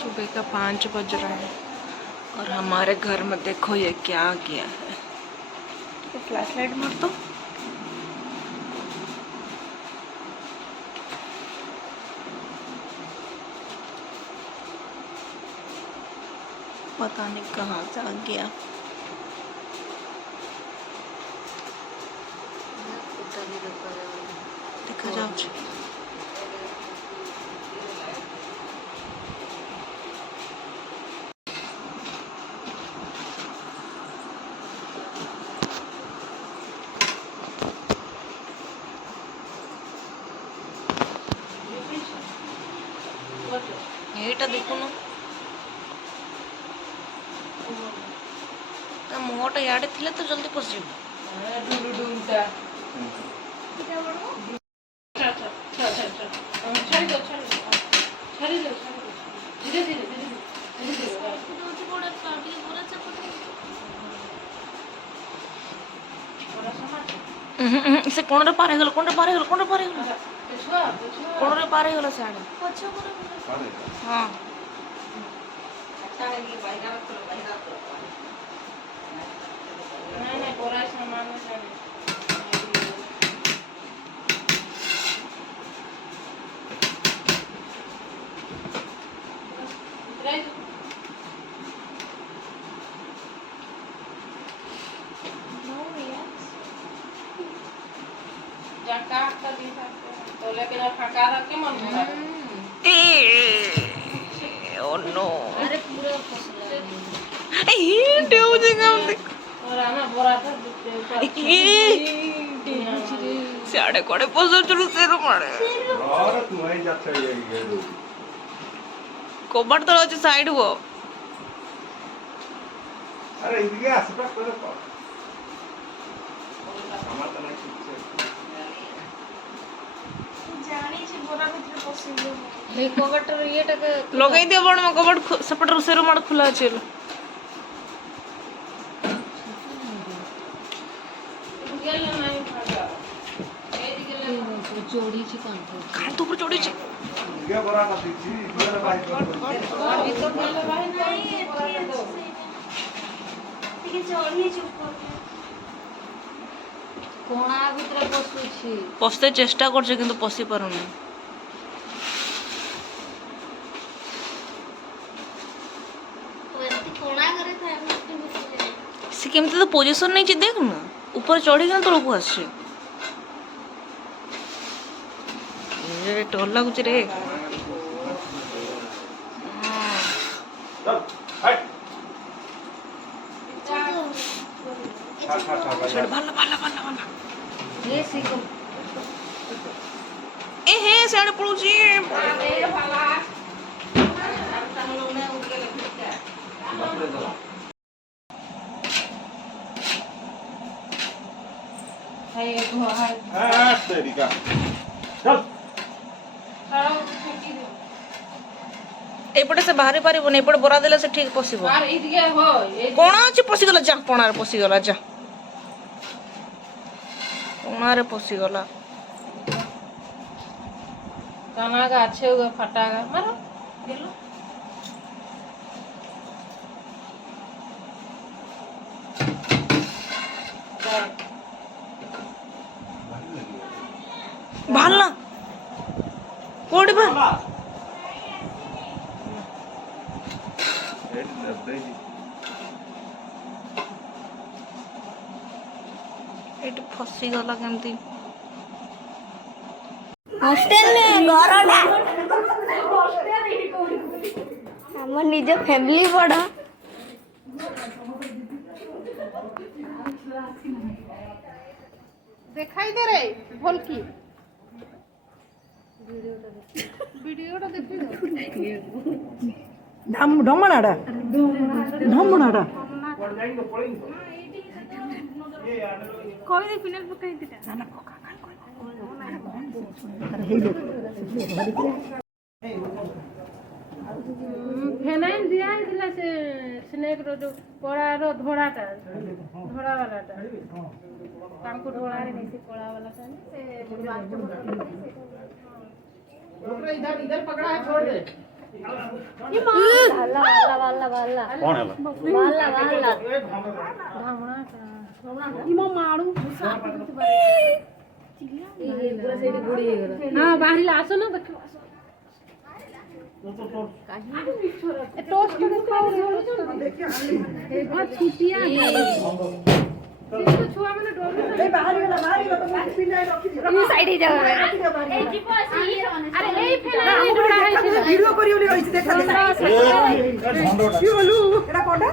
सुबह का 5 बज रहा है और हमारे घर में देखो ये क्या किया है। तो फ्लैश लाइट मार दो। पता नहीं कहाँ से आ गया। देखा जाओ এইটা দেখুন তা মুহটা ইয়াড়ে ଥିଲେ তো জলদি পশিব ডুডুডুটা এটা বড় আচ্ছা আচ্ছা আচ্ছা ছাড়ি দাও ধীরে ধীরে দুটো বড় কাটি বড় চাপা বড় সমাজ से कोण रे पार हेगल कोण रे पार हेगल साडे पछ करे हां अच्छा है ये बाहर नहीं पूरा सामान में साडे तो लेकिन फंका रख के मन ओ नो अरे पूरा फसला ए देव जगह देख और आना बोरा था साडे कोड़े पोसो चलो सेरो मारे और तू ही जाता है ये कोबड़ तो अच्छे साइड वो अरे ये आसपास करे सामान तो नहीं जानी छी बोरा भीतर पसिलो हे कोबड़ ये टक लगाई दे बण में कोबड़ सपट सेरो मार खुला चल गेल नहीं फागा ए दिगल चोड़ी छी कान तो ऊपर चोड़ी छी ये बोरा का छी मेरा भाई भीतर वाला भाई नहीं ठीक चोड़ी छी ऊपर कोणा भीतर पसुछि पसते चेष्टा करछे किंतु पसी पारुनी ओएती कोणा करे था से केमते तो पोजीशन नहीं छी देख ना ऊपर चढ़ी गन तो लोग आछे ये डर लागुछ रे चल हट चल भाला ये सीको ए हे साडे पळुची ए भाला तांगलोने उके लखिता हाय गो हाय तेरी का चल एपटे से बाहरी पारी बने एपटे बोरा देले से ठीक पसिबो यार ई दिगे हो कोन अछि पसि गला जा कोणारे पसि गला जा कोणारे पसि गला कानागा अच्छे हुए फटागा मारो गेलो भालना कोडी बा एट फसी गला केमती हॉस्टल में घरडा हम निज फैमिली बड़ देखाई दे रे बोल की वीडियोटा देखि ढमणाडा कोई दे फिनल पकाई दिटा ना पका फेनाइल दिया दिला से स्नेक रो जो कोड़ा रो धोड़ाटा धोड़ा वालाटा काम को धोड़ा रे नहीं से कोड़ा वाला था से इधर पकड़ा है छोड़ दे वाला वाला वाला कौन है वाला वाला इमो मारू पूरा सेठी गुड़ी हे गला हां बाहरी आसो ना देख टोस्ट को खाओ छुटिया छुआ मैंने डोर बाहर गला तो पिंडाई रखी दियो ये साइड ही जाओ अरे ए फेला डोरा है वीडियो करियो ले रही देखा ए झंडोटा की बोलू एटा कोडा